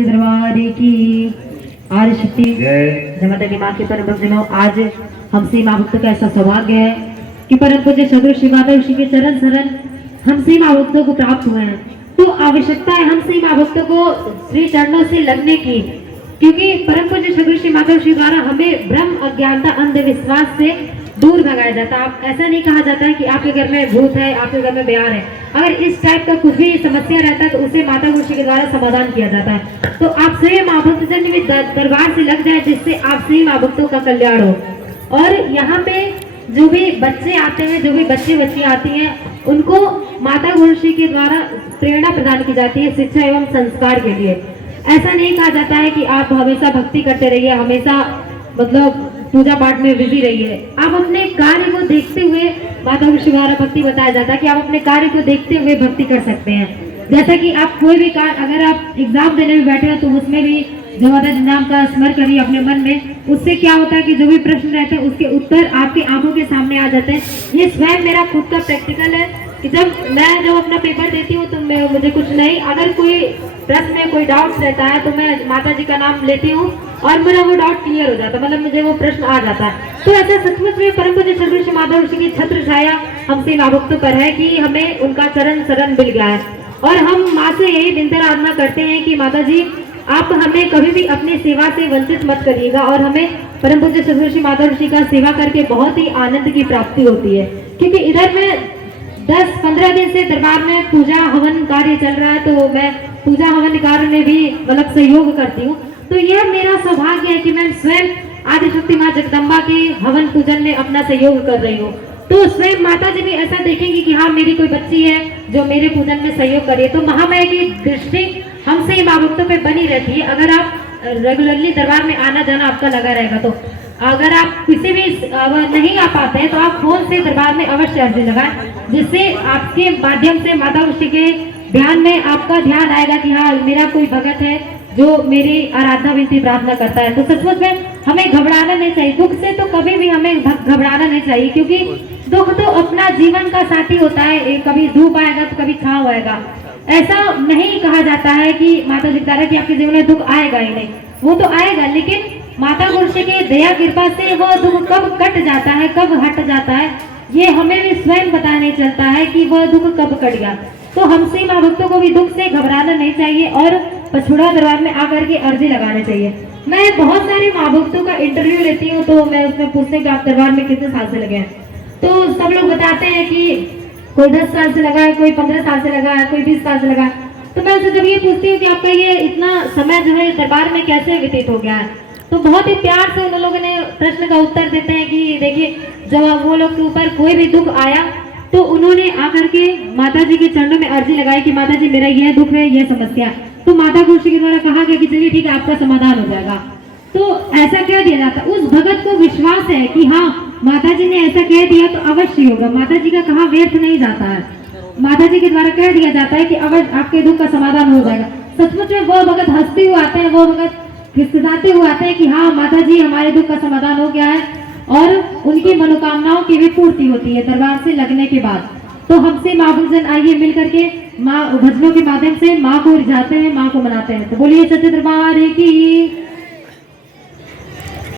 सच्चे दरबार की आदि शक्ति जय माता की माँ के परम भक्तों, आज हमसे माँ भक्तों का ऐसा सौभाग्य है कि परम पूज्य सदगुरु श्री माता ऋषि के चरण शरण हमसे माँ भक्तों को प्राप्त हुए हैं। तो आवश्यकता है हमसे माँ भक्तों को श्री चरणों से लगने की, क्योंकि परम पूज्य सदगुरु श्री माता ऋषि द्वारा हमें भ्रम, अज्ञानता, अंधविश्वास से दूर भगाया जाता है। आप ऐसा नहीं कहा जाता है कि आपके घर में भूत है, आपके घर में ब्याह है। अगर इस टाइप का कुछ भी समस्या रहता है तो उसे माता गुरु के द्वारा समाधान किया जाता है। तो आप सभी माँ भक्तजन भी दरबार से लग जाए, जिससे आप सभी माँ भक्तों का कल्याण हो। और यहाँ पे जो भी बच्चे आते हैं, जो भी बच्ची आती हैं, उनको माता गुरु के द्वारा प्रेरणा प्रदान की जाती है शिक्षा एवं संस्कार के लिए। ऐसा नहीं कहा जाता है कि आप हमेशा भक्ति करते रहिए, हमेशा मतलब पूजा पाठ में बिजी रहिए। आप अपने कार्य को देखते हुए, माता गुरु द्वारा भक्ति बताया जाता है कि आप अपने कार्य को देखते हुए भक्ति कर सकते हैं। जैसा कि आप कोई भी कार्य, अगर आप एग्जाम देने में बैठे हैं तो उसमें भी जो माता जी नाम का स्मरण करिए अपने मन में। उससे क्या होता है कि जो भी प्रश्न रहते हैं उसके उत्तर आपकी आंखों के सामने आ जाते हैं। ये स्वयं मेरा खुद का प्रैक्टिकल है कि जब अपना पेपर देती हूँ तो मुझे कुछ नहीं, अगर कोई प्रश्न में कोई डाउट रहता है तो मैं माता जी का नाम लेती हूँ और मेरा वो डाउट क्लियर हो जाता है, मतलब मुझे वो प्रश्न आ जाता है। तो ऐसा सचमुच में परम पूज्य सदगुरु श्री माता ऋषि की छत्र छाया हमसे माँ भक्तों पर है कि हमें उनका चरण शरण मिल गया है। और हम माँ से यही विनती आराधना करते हैं कि माता जी आप हमें कभी भी अपनी सेवा से वंचित मत करिएगा। और हमें परम पूज्य सदगुरु श्री माता ऋषि का सेवा करके बहुत ही आनंद की प्राप्ति होती है, क्योंकि इधर में 10-15 दिन से दरबार में पूजा हवन कार्य चल रहा है, तो मैं पूजा हवन कार्य में भी मतलब सहयोग करती हूँ। तो यह मेरा सौभाग्य है कि मैं स्वयं आदिशक्ति माँ जगदम्बा के हवन पूजन में अपना सहयोग कर रही हूँ। तो स्वयं माता जी भी ऐसा देखेंगी कि हाँ मेरी कोई बच्ची है जो मेरे पूजन में सहयोग करे। तो महामाया की दृष्टि हमसे माँ भक्तों पे बनी रहती है। अगर आप रेगुलरली दरबार में आना जाना आपका लगा रहेगा, तो अगर आप किसी भी नहीं आ पाते हैं तो आप फोन से दरबार में अवश्य अर्जी लगाएं, जिससे आपके माध्यम से माता ऋषि के ध्यान में आपका ध्यान आएगा कि हाँ मेरा कोई भगत है जो मेरी आराधना विनती प्रार्थना करता है। तो सचमुच में हमें घबराना नहीं चाहिए, दुख से तो कभी भी हमें घबराना नहीं चाहिए, क्योंकि दुख तो अपना जीवन का साथी होता है। कभी धूप आएगा तो कभी छांव आएगा। ऐसा नहीं कहा जाता है कि माता जी द्वारा कि आपके जीवन में दुख आएगा ही नहीं, वो तो आएगा, लेकिन माता गुरु के दया कृपा से वो दुख कब कट जाता है, कब हट जाता है, ये हमें भी स्वयं पता नहीं चलता है कि वह दुख कब कट गया। तो हमसे माँ भक्तों को भी दुख से घबराना नहीं चाहिए और पछुड़ा दरबार में आकर के अर्जी लगाना चाहिए। मैं बहुत सारे माँ भक्तों का इंटरव्यू लेती हूँ, तो मैं उसमें पूछती हूँ कि आप दरबार में कितने साल से लगे हैं। तो सब लोग बताते हैं कि कोई 10 साल से लगा है, कोई 15 साल से लगा है, कोई 20 साल से लगा है। तो मैं उनसे जब ये पूछती हूँ कि आपका ये इतना समय जो है दरबार में कैसे व्यतीत हो गया है, तो बहुत ही प्यार से उन लोगों ने प्रश्न का उत्तर देते हैं कि देखिए जब वो लोग के ऊपर कोई भी दुख आया तो उन्होंने आकर के माता जी के चरणों में अर्जी लगाई कि माता जी मेरा यह दुख है, यह समस्या है। तो माता गुरु के द्वारा कहा गया कि चलिए ठीक है आपका समाधान हो जाएगा। तो ऐसा कह दिया जाता है, उस भगत को विश्वास है कि हाँ माता जी ने ऐसा कह दिया तो अवश्य होगा। माता जी का कहा व्यर्थ नहीं जाता है, माता जी के द्वारा कह दिया जाता है कि अवश्य आपके दुख का समाधान हो जाएगा। सचमुच में वो भगत हंसते हुए आते हैं, वो भगत खिसखिसाते हुए आते हैं कि हाँ माता जी हमारे दुख का समाधान हो गया है, और उनकी मनोकामनाओं की भी पूर्ति होती है दरबार से लगने के बाद। तो हमसे माँ भक्तजन आइए मिल करके माँ भजनों के माध्यम से माँ को रिझाते हैं, माँ को मनाते हैं। तो बोलिए सच्चे दरबार की